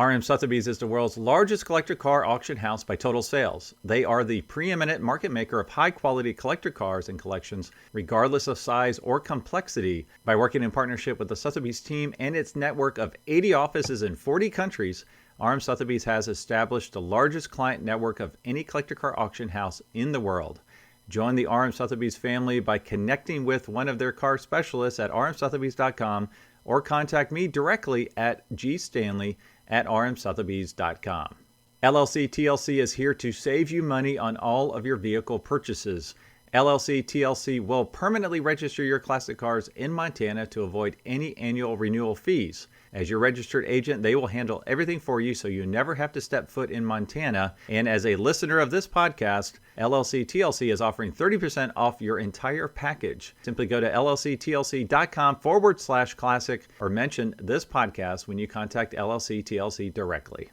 RM Sotheby's is the world's largest collector car auction house by total sales. They are the preeminent market maker of high-quality collector cars and collections, regardless of size or complexity. By working in partnership with the Sotheby's team and its network of 80 offices in 40 countries, RM Sotheby's has established the largest client network of any collector car auction house in the world. Join the RM Sotheby's family by connecting with one of their car specialists at rmsotheby's.com or contact me directly at GStanley at rmsotheby's.com. LLC TLC is here to save you money on all of your vehicle purchases. LLC TLC will permanently register your classic cars in Montana to avoid any annual renewal fees. As your registered agent, they will handle everything for you so you never have to step foot in Montana. And as a listener of this podcast, LLC TLC is offering 30% off your entire package. Simply go to llctlc.com/classic or mention this podcast when you contact LLC TLC directly.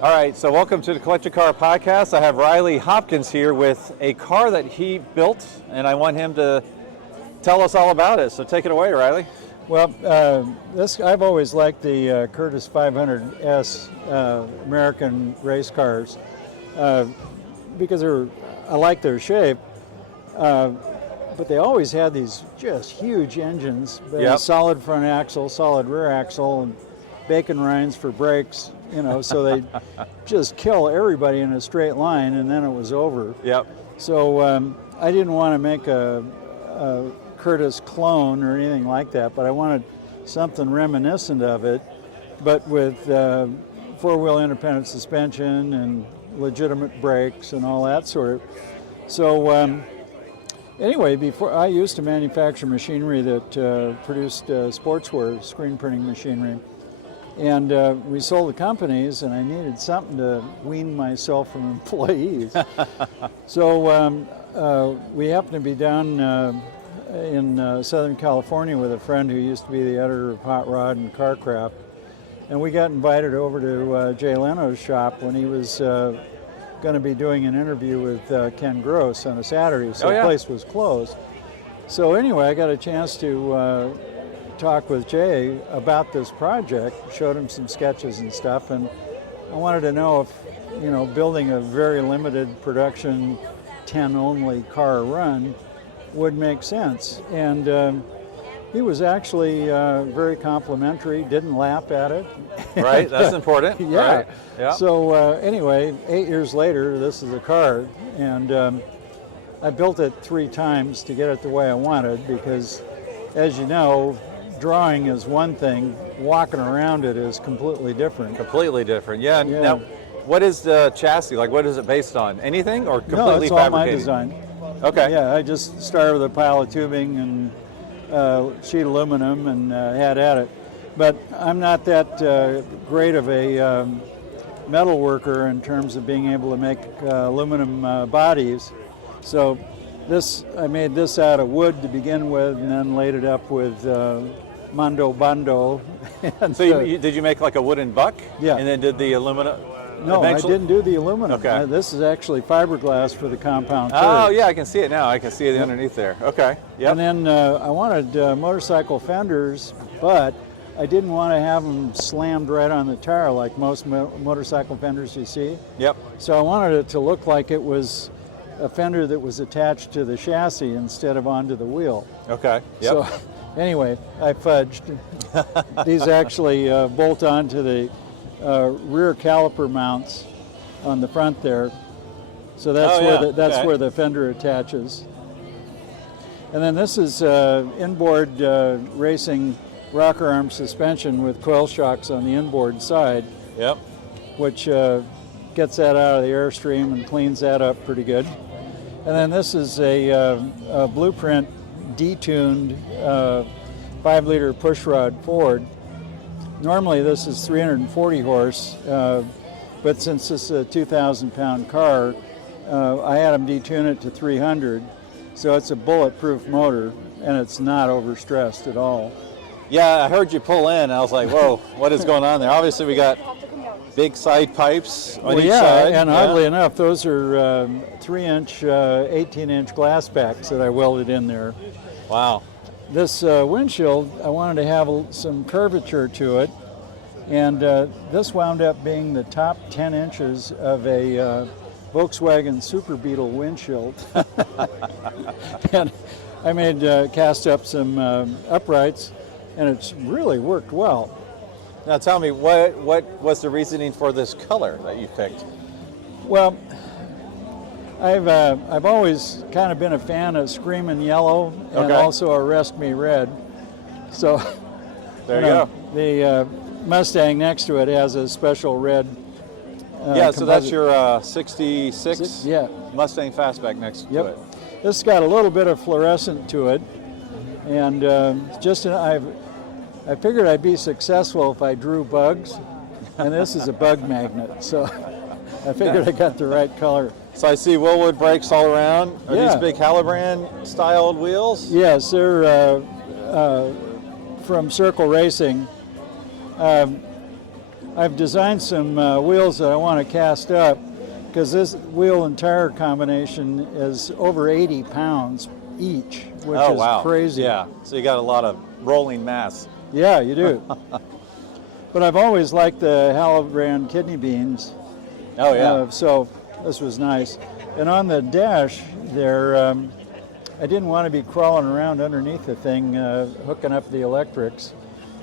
All right, so welcome to the Collector Car Podcast. I have Riley Hopkins here with a car that he built, and I want him to tell us all about it. So take it away, Riley. Well, I've always liked the Curtis 500S American race cars because I like their shape, but they always had these just huge engines, solid front axle, solid rear axle, and bacon rinds for brakes. So they just kill everybody in a straight line, and then it was over. Yep. So I didn't want to make a Curtis clone or anything like that, but I wanted something reminiscent of it, but with four-wheel independent suspension and legitimate brakes and all that sort of. So anyway, before I used to manufacture machinery that produced sportswear, screen printing machinery. And we sold the companies, and I needed something to wean myself from employees. So we happened to be down in Southern California with a friend who used to be the editor of Hot Rod and Carcraft. And we got invited over to Jay Leno's shop when he was going to be doing an interview with Ken Gross on a Saturday, so the place was closed. So anyway, I got a chance to talk with Jay about this project, showed him some sketches and stuff, and I wanted to know if, building a very limited production 10 only car run would make sense. And he was actually very complimentary, didn't laugh at it. Right, that's important. Yeah. Right. Yeah. So anyway, 8 years later, this is a car, and I built it 3 times to get it the way I wanted, because as you know, drawing is one thing, walking around it is completely different. Completely different, yeah. Now, what is the chassis like? What is it based on? Anything or completely fabricated? No, it's all my design. Okay. Yeah, I just started with a pile of tubing and sheet aluminum and had at it. But I'm not that great of a metal worker in terms of being able to make aluminum bodies. So I made this out of wood to begin with, and then laid it up with Mondo Bando. So did you make like a wooden buck? Yeah. And then did the aluminum? No, eventually? I didn't do the aluminum. Okay. This is actually fiberglass for the compound curve. Oh yeah, I can see it now. I can see it underneath there. Okay. Yep. And then I wanted motorcycle fenders, but I didn't want to have them slammed right on the tire like most motorcycle fenders you see. Yep. So I wanted it to look like it was a fender that was attached to the chassis instead of onto the wheel. Okay. Yep. So anyway, I fudged. These actually bolt onto the rear caliper mounts on the front there. So that's where the fender attaches. And then this is inboard racing rocker arm suspension with coil shocks on the inboard side. Yep. Which gets that out of the airstream and cleans that up pretty good. And then this is a blueprint detuned 5-liter pushrod Ford. Normally this is 340 horse, but since this is a 2,000-pound car, I had them detune it to 300. So it's a bulletproof motor, and it's not overstressed at all. Yeah, I heard you pull in. I was like, whoa, what is going on there? Obviously, we got big side pipes on each side. And oddly enough, those are 3-inch, 18-inch glass backs that I welded in there. Wow. This windshield, I wanted to have some curvature to it, And this wound up being the top 10 inches of a Volkswagen Super Beetle windshield. And I made cast up some uprights, and it's really worked well. Now tell me, what was the reasoning for this color that you picked? Well, I've always kind of been a fan of Screamin' Yellow and also Arrest Me Red. So there you go. The Mustang next to it has a special red. So that's your 66 Mustang Fastback next to it. This has got a little bit of fluorescent to it, and I figured I'd be successful if I drew bugs, and this is a bug magnet, so I figured I got the right color. So I see Willwood brakes all around. Are these big Halibran styled wheels? Yes, they're from Circle Racing. I've designed some wheels that I want to cast up, because this wheel and tire combination is over 80 pounds each, which is crazy. Yeah, so you got a lot of rolling mass. Yeah, you do. But I've always liked the Halibran kidney beans. Oh, yeah. So this was nice. And on the dash there, I didn't want to be crawling around underneath the thing, hooking up the electrics.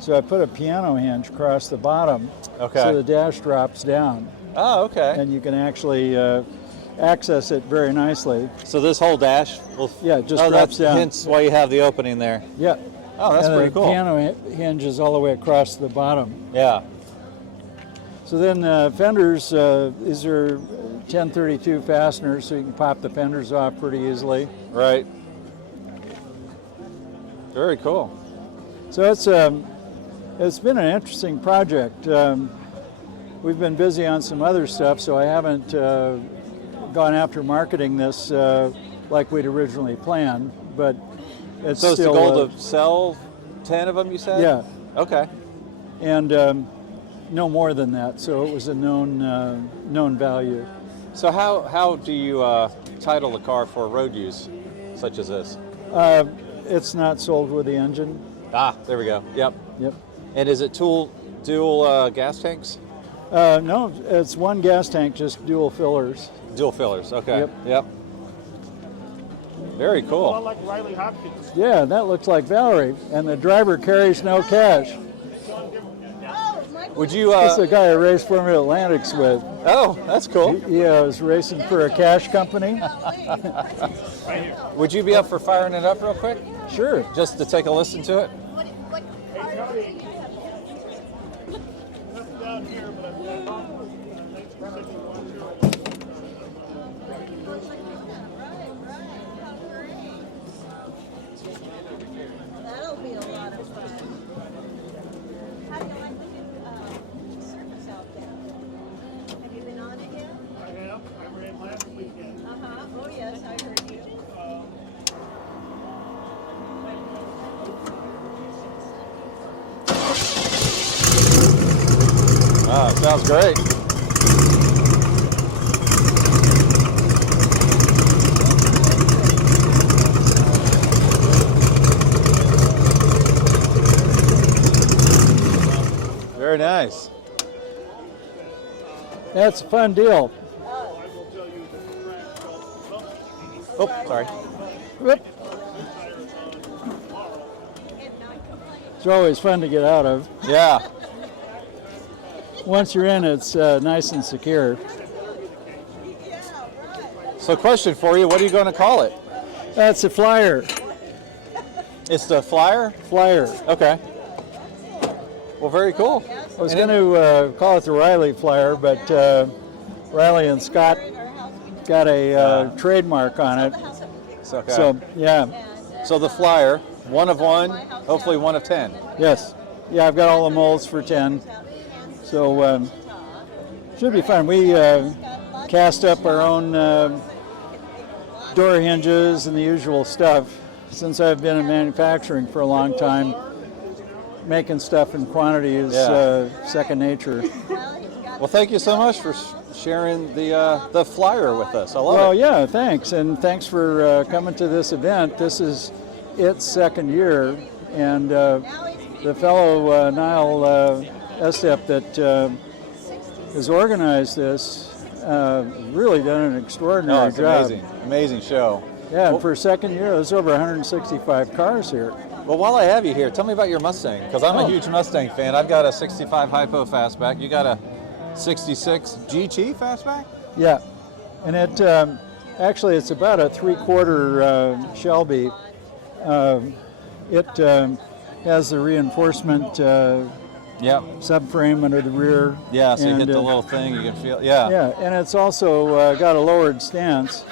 So I put a piano hinge across the bottom, so the dash drops down. Oh, okay. And you can actually access it very nicely. So this whole dash will... Yeah, it just drops down. Hence why you have the opening there. Yeah. Oh, that's pretty cool. The piano hinge is all the way across the bottom. Yeah. So then fenders, these are 1032 fasteners, so you can pop the fenders off pretty easily. Right. Very cool. So it's been an interesting project. We've been busy on some other stuff, so I haven't gone after marketing this like we'd originally planned, but it's so still... So it's the goal to sell 10 of them, you said? Yeah. Okay. And no more than that, so it was a known value. So how do you title the car for road use, such as this? It's not sold with the engine. Ah, there we go. Yep. Yep. And is it dual gas tanks? No, it's one gas tank, just dual fillers. Dual fillers, okay. Yep. Very cool. A lot like Riley Hopkins. Yeah, that looks like Valerie. And the driver carries no cash. Would you... That's the guy I raced Formula Atlantics with. Oh, that's cool. He was racing for a cash company. Would you be up for firing it up real quick? Sure. Just to take a listen to it? Down here, but that'll be a lot of fun. How do you like the new surface out there? Have you been on it yet? I have. I ran last weekend. Oh yes, I heard you. Ah, sounds great. Very nice. That's a fun deal. Oh, sorry. Whoop. It's always fun to get out of. Yeah. Once you're in, it's nice and secure. So question for you, what are you going to call it? That's a Flyer. It's the Flyer? Flyer. Okay. Well, very cool. I was going to call it the Riley Flyer, but Riley and Scott got a trademark on it. Okay. So, yeah. So the Flyer, one of one, hopefully one of 10. Yes. Yeah, I've got all the molds for 10. So, should be fun. We cast up our own door hinges and the usual stuff. Since I've been in manufacturing for a long time, making stuff in quantity is second nature. Well, thank you so much for sharing the Flyer with us. I love it. Well, yeah, thanks. And thanks for coming to this event. This is its second year. And the fellow, Niall STEP that has organized this. Really done an extraordinary No, it's job. amazing. Amazing show. Yeah, and for a second year, there's over 165 cars here. Well, while I have you here, tell me about your Mustang, because I'm Oh. a huge Mustang fan. I've got a 65 Hypo fastback. You got a 66 GT fastback? Yeah, and it actually it's about a 3/4 Shelby. It has the reinforcement Yep. subframe under the rear. Yeah, so you and, hit the little thing, you can feel, yeah. Yeah, and it's also got a lowered stance.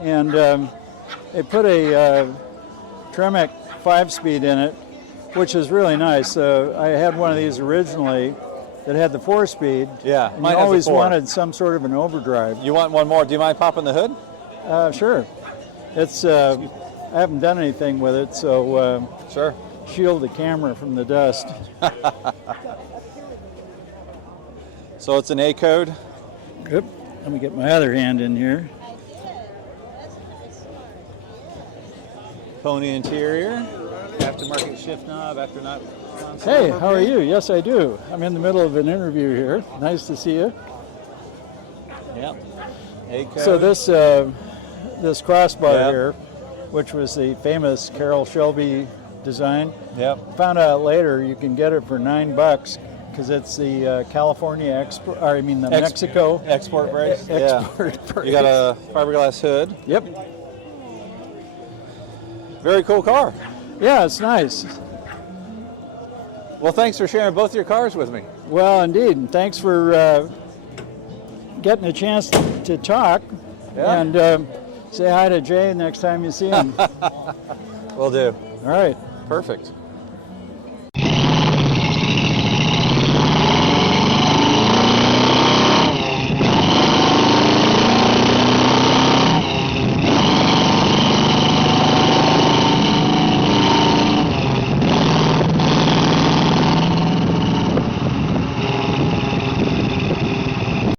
And they put a Tremec 5-speed in it, which is really nice. I had one of these originally that had the 4-speed. Yeah, and mine you has a always 4. wanted some sort of an overdrive. You want one more? Do you mind popping the hood? Sure. It's I haven't done anything with it, so Sure. shield the camera from the dust. So it's an A code. Yep. Let me get my other hand in here. Pony interior. Aftermarket shift knob, after not. Hey, how are you? Yes, I do. I'm in the middle of an interview here. Nice to see you. Yep. A code. So this crossbar Yep. here, which was the famous Carroll Shelby design, Yep. found out later you can get it for $9 because it's the California export. Or I mean the Mexico Export brace. export. Yeah. You got a fiberglass hood. Yep. Very cool car. Yeah, it's nice. Well, thanks for sharing both your cars with me. Well, indeed. And thanks for getting a chance to talk. Yeah. And say hi to Jay next time you see him. Will do. All right. Perfect.